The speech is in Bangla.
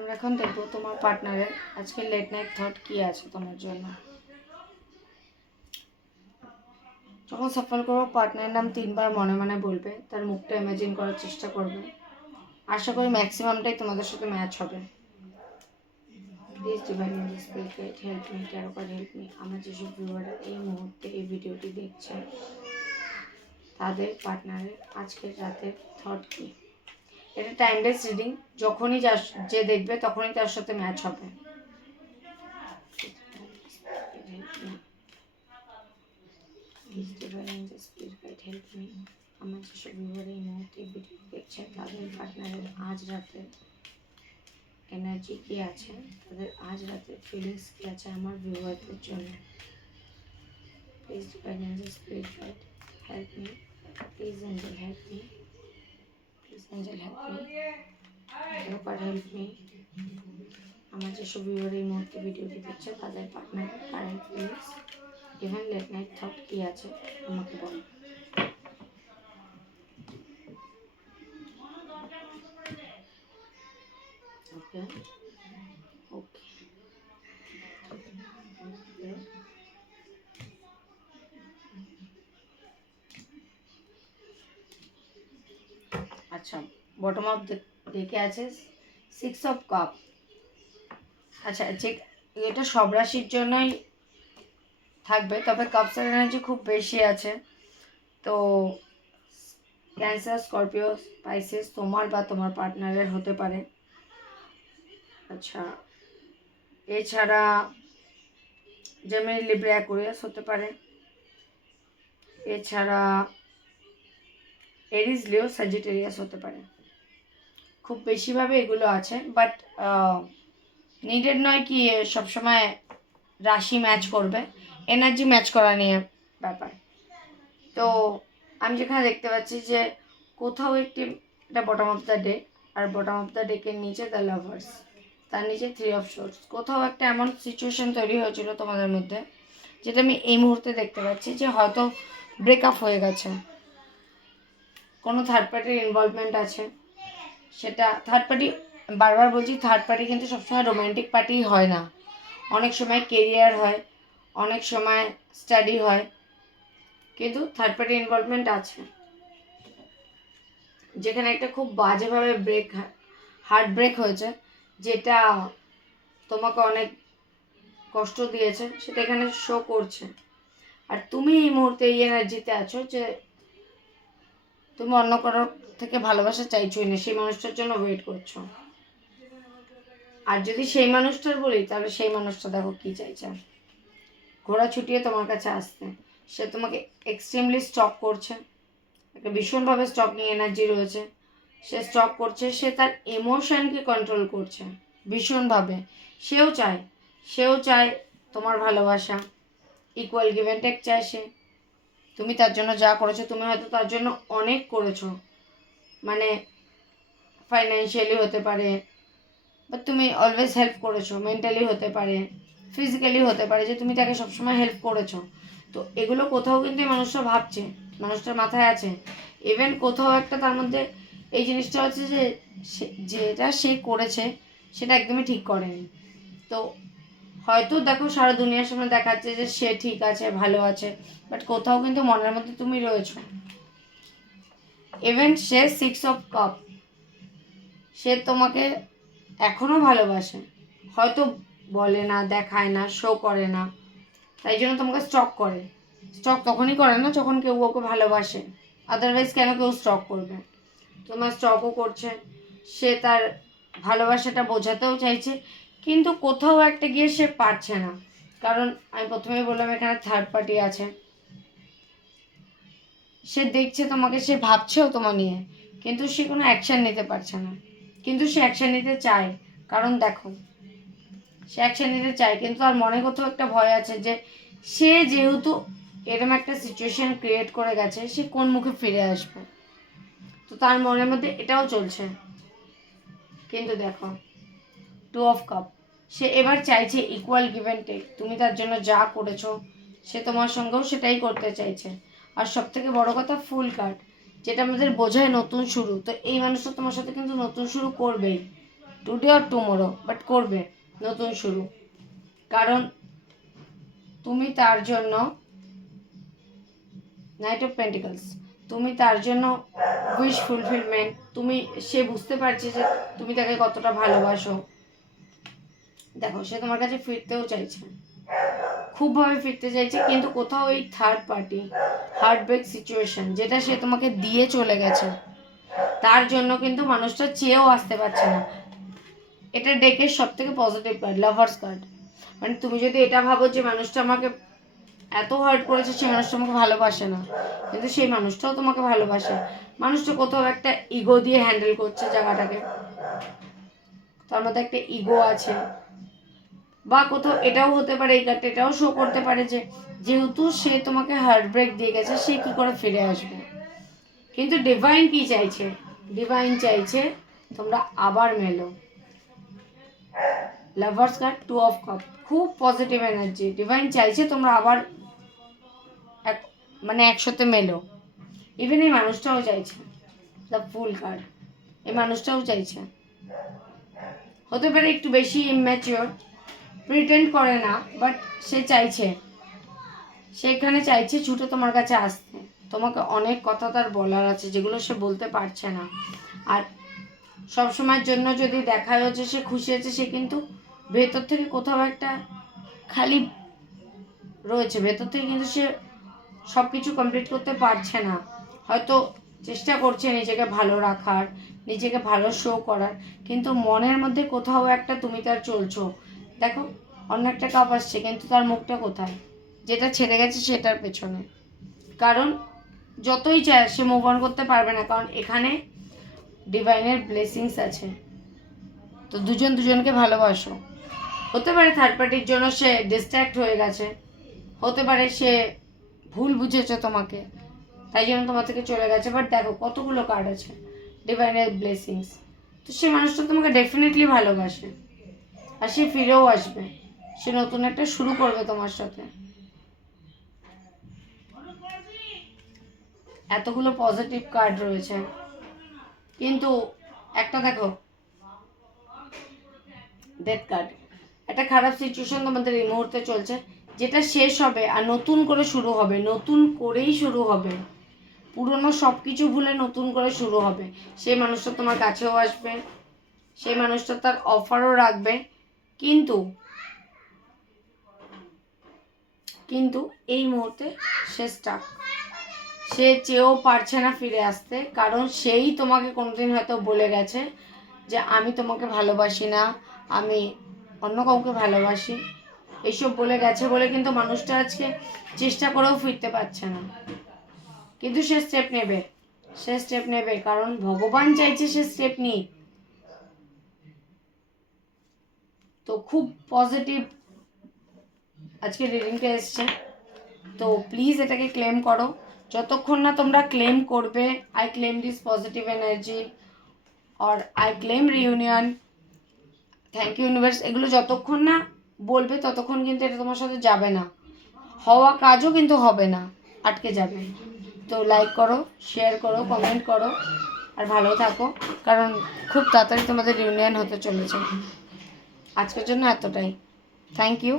আমরা এখন দেখবো তোমার পার্টনারের আজকে লেট নাইট থট কি আছে তোমার জন্য। যখন সাফল করবো পার্টনারের নাম 3 বার মনে মনে বলবে, তার মুখটা ইমাজিন করার চেষ্টা করবে। আশা করি ম্যাক্সিমামটাই তোমাদের সাথে ম্যাচ হবে। Please divine spirit guide help me, taro card help me. আমার যেসব ভিউয়াররা এই মুহূর্তে এই ভিডিওটি দেখছে তাদের পার্টনারের আজকের রাতের থট কি। এটা টাইমলেস রিডিং, যখনই যে দেখবে তখনই তার সাথে ম্যাচ হবে। আমার যেসব ভিউয়ার এই মুহূর্তে ভিডিও দেখছে তাদের পার্টনারের আজ রাতে এনার্জি কি আছে, তাদের আজ রাতে ফিলিংস কি আছে আমার ভিউয়ারদের জন্য। Please divine angel spirit guide help me, please angel help me, please angel help me, help me. আমার যেসব ভিউয়ার এই মুহূর্তে ভিডিওটি দেখছে তাদের partner current feelings even late night thought কি আছে আমাকে বলো। ওকে ওকে আচ্ছা, বটম অফ দেখে আছে 6 অফ কাপ। আচ্ছা, যে এটা সব রাশির জন্যই থাকবে, তবে কাপসের এনার্জি খুব বেশি আছে। তো ক্যান্সার, স্করপিও, স্পাইসিস তোমার বা তোমার পার্টনারের হতে পারে। আচ্ছা, এছাড়া জেমিনি, লিব্রা, অ্যাকুয়ারিয়াস হতে পারে। এছাড়া এরিস, লিও, স্যাজিটেরিয়াস হতে পারে। খুব বেশিভাবে এগুলো আছে, বাট নিডেড নয় কি সবসময় রাশি ম্যাচ করবে, এনার্জি ম্যাচ করা নিয়ে ব্যাপার। তো আমি যেখানে দেখতে পাচ্ছি যে কোথাও একটি, এটা বটম অফ দ্য ডেক, আর বটম অফ দ্য ডেকের নিচে দ্য লাভার্স, তার নিচে 3 অফ সোর্স। কোথাও একটা এমন সিচুয়েশন তৈরি হয়েছিল তোমাদের মধ্যে যেটা আমি এই মুহূর্তে দেখতে পাচ্ছি যে হয়তো ব্রেকআপ হয়ে গেছে, কোনো থার্ড পার্টির ইনভলভমেন্ট আছে। সেটা থার্ড পার্টি, বারবার বলছি থার্ড পার্টি কিন্তু সবসময় রোম্যান্টিক পার্টি হয় না, অনেক সময় কেরিয়ার হয়, অনেক সময় স্টাডি হয়, কিন্তু থার্ড পার্টি ইনভলভমেন্ট আছে। যেখানে একটা খুব বাজেভাবে হার্ট ব্রেক হয়েছে, যেটা তোমাকে অনেক কষ্ট দিয়েছে, সেটা এখানে শো করছে। আর তুমি এই মুহূর্তে এই এনার্জিতে আছো যে তুমি অন্য কারোর থেকে ভালোবাসা চাইছোই না, সেই মানুষটার জন্য ওয়েট করছো। আর যদি সেই মানুষটার বলি, তাহলে সেই মানুষটা দেখো কি চাইছে, ঘোড়া ছুটিয়ে তোমার কাছে আসতে। সে তোমাকে এক্সট্রিমলি স্টক করছে, একটা ভীষণভাবে স্টকিং এনার্জি রয়েছে, সে স্টক করছে, সে তার ইমোশনকে কন্ট্রোল করছে ভীষণভাবে। সেও চায় তোমার ভালোবাসা, ইকুয়াল গিভ অ্যান্ড টেক চায় সে। তুমি তার জন্য যা করেছো, তুমি হয়তো তার জন্য অনেক করেছো, মানে ফাইন্যান্সিয়ালি হতে পারে, বা তুমি অলওয়েজ হেল্প করেছো, মেন্টালি হতে পারে, ফিজিক্যালি হতে পারে, যে তুমি তাকে সবসময় হেল্প করেছো। তো এগুলো কোথাও কিন্তু এই মানুষটা ভাবছে, মানুষটার মাথায় আছে। ইভেন কোথাও একটা তার মধ্যে এই জিনিসটা আছে যে যেটা সে করেছে সেটা একদমই ঠিক করেনি। তো হয়তো দেখো সারা দুনিয়ার সামনে দেখাচ্ছে যে সে ঠিক আছে, ভালো আছে, বাট কোথাও কিন্তু মনের মধ্যে তুমি রয়েছো। ইভেন সে 6 অফ কাপ, সে তোমাকে এখনো ভালোবাসে, হয়তো বলে না, দেখায় না, শো করে না, তাই জন্য তোমাকে স্টক করে। স্টক তখনই করে না যখন কেউ ওকে ভালোবাসে, আদারওয়াইজ কেন কেউ স্টক করবে। তোমার স্টকও করছে, সে তার ভালোবাসাটা বোঝাতেও চাইছে, কিন্তু কোথাও একটা গিয়ে সে পারছে না। কারণ আমি প্রথমেই বললাম এখানে থার্ড পার্টি আছে, সে দেখছে তোমাকে, সে ভাবছেও তোমার নিয়ে, কিন্তু সে কোনো অ্যাকশান নিতে পারছে না। কিন্তু সে অ্যাকশান নিতে চায়, কারণ দেখো সে অ্যাকশান নিতে চায়, কিন্তু তার মনে কোথাও একটা ভয় আছে যে সে যেহেতু এরকম একটা সিচুয়েশন ক্রিয়েট করে গেছে, সে কোন মুখে ফিরে আসবে। তো তার মনের মধ্যে এটাও চলছে। কিন্তু দেখো 2 অফ কাপ, সে এবার চাইছে ইকুয়াল গিভ অ্যান্ড টেক। তুমি তার জন্য যা করেছো সে তোমার সঙ্গেও সেটাই করতে চাইছে। আর সব থেকে বড় কথা ফুল কার্ড, যেটা আমাদের বোঝায় নতুন শুরু। তো এই মানুষটা তোমার সাথে কিন্তু নতুন শুরু করবেই, টুডে অর টুমোরো, বাট করবে নতুন শুরু। কারণ তুমি তার জন্য, নাইট অফ পেন্টিকলস, তুমি তার জন্য উইশ ফুলফিলমেন্ট, সে বুঝতে পারছে যে তুমি তাকে কতটা ভালোবাসো। দেখো সে তোমার কাছে ফিরতেও চাইছে, খুবভাবে ফিরতে চাইছে, কিন্তু কোথাও এই third party heart break situation, যেটা সে তোমাকে দিয়ে চলে গেছে, তার জন্য কিন্তু মানুষটা চেয়েও আসতে পারছে না। এটা ডেকের সব থেকে পজিটিভ কার্ড, লাভার্স কার্ড। মানে তুমি যদি এটা ভাবো যে মানুষটা আমাকে এত হার্ট করেছে, সেই মানুষটা আমাকে ভালোবাসে না, কিন্তু সেই মানুষটাও তোমাকে ভালোবাসে। মানুষটা কোথাও একটা ইগো দিয়ে হ্যান্ডেল করছে জায়গাটাকে, তার মধ্যে একটা ইগো আছে। বা কোথাও এটাও হতে পারে, এই কার্ডটা এটাও শো করতে পারে যে যেহেতু সে তোমাকে হার্ট ব্রেক দিয়ে গেছে, সে কি করে ফিরে আসবে। কিন্তু ডিভাইন কি চাইছে? ডিভাইন চাইছে তোমরা আবার মেলো। লাভার্স কার্ড, 2 অফ কাপ, খুব পজিটিভ এনার্জি। ডিভাইন চাইছে তোমরা আবার মানে একসাথে মেলো। ইভেন এই মানুষটাও চাইছে, দ্য ফুল কার্ড, এই মানুষটাও চাইছে। হতে পারে একটু বেশি ইম্যাচিওর, প্রিটেন্ড করে না, বাট সে চাইছে, সেখানে চাইছে ছুটে তোমার কাছে আসতে। তোমাকে অনেক কথা তার বলার আছে, যেগুলো সে বলতে পারছে না। আর সবসময়ের জন্য যদি দেখা হচ্ছে সে খুশি আছে, সে কিন্তু ভেতর থেকে কোথাও একটা খালি রয়েছে, ভেতর থেকে কিন্তু সে সব কিছু কমপ্লিট করতে পারছে না। হয়তো চেষ্টা করছে নিজেকে ভালো রাখার, নিজেকে ভালো শো করার, কিন্তু মনের মধ্যে কোথাও একটা তুমি তার চলছো। দেখো অন্য একটা কাপ আসছে, কিন্তু তার মুখটা কোথায়? যেটা ছেড়ে গেছে সেটার পেছনে। কারণ যতই চায় সে মুভ অন করতে পারবে না, কারণ এখানে ডিভাইনের ব্লেসিংস আছে। তো দুজন দুজনকে ভালোবাসো। হতে পারে থার্ড পার্টির জন্য সে ডিস্ট্র্যাক্ট হয়ে গেছে, হতে পারে সে ভুল বুঝেছে তোমাকে, তাই জন্য তোমার থেকে চলে গেছে। বাট দেখো কতগুলো কার্ড আছে, ডিভাইনের ব্লেসিংস। তো সে মানুষটা তোমাকে ডেফিনেটলি ভালোবাসে, আর সে ফিরেও আসবে, সে নতুন একটা শুরু করবে তোমার সাথে। এতগুলো পজিটিভ কার্ড রয়েছে, কিন্তু একটা দেখো ডেথ কার্ড, একটা খারাপ সিচুয়েশন তোমাদের এই মুহূর্তে চলছে, যেটা শেষ হবে আর নতুন করে শুরু হবে, নতুন করেই শুরু হবে। পুরনো সব কিছু ভুলে নতুন করে শুরু হবে। সেই মানুষটা তোমার কাছেও আসবে, সেই মানুষটা তার অফারও রাখবে, কিন্তু কিন্তু এই মুহূর্তে সে স্টাক, সে চেয়েও পারছে না ফিরে আসতে। কারণ সেই তোমাকে কোনোদিন হয়তো বলে গেছে যে আমি তোমাকে ভালোবাসি না, আমি অন্য কাউকে ভালোবাসি, এইসব বলে গেছে বলে কিন্তু মানুষটা আজকে চেষ্টা করেও ফিরতে পারছে না। কিন্তু সে স্টেপ নেবে, সে স্টেপ নেবে, কারণ ভগবান চাইছে সে স্টেপ নিক। তো খুব পজিটিভ আজকে রিডিংটা এসছে। তো প্লিজ এটাকে ক্লেম করো। যতক্ষণ না তোমরা ক্লেম করবে I claim this positive energy or I claim reunion, thank you universe, এগুলো যতক্ষণ না বলবে ততক্ষণ কিন্তু এটা তোমার সাথে যাবে না, হওয়া কাজও কিন্তু হবে না, আটকে যাবে। তো লাইক করো, শেয়ার করো, কমেন্ট করো, আর ভালো থাকো, কারণ খুব তাড়াতাড়ি তোমাদের রিউনিয়ন হতে চলেছে। আজকের জন্য এতটাই। Thank you.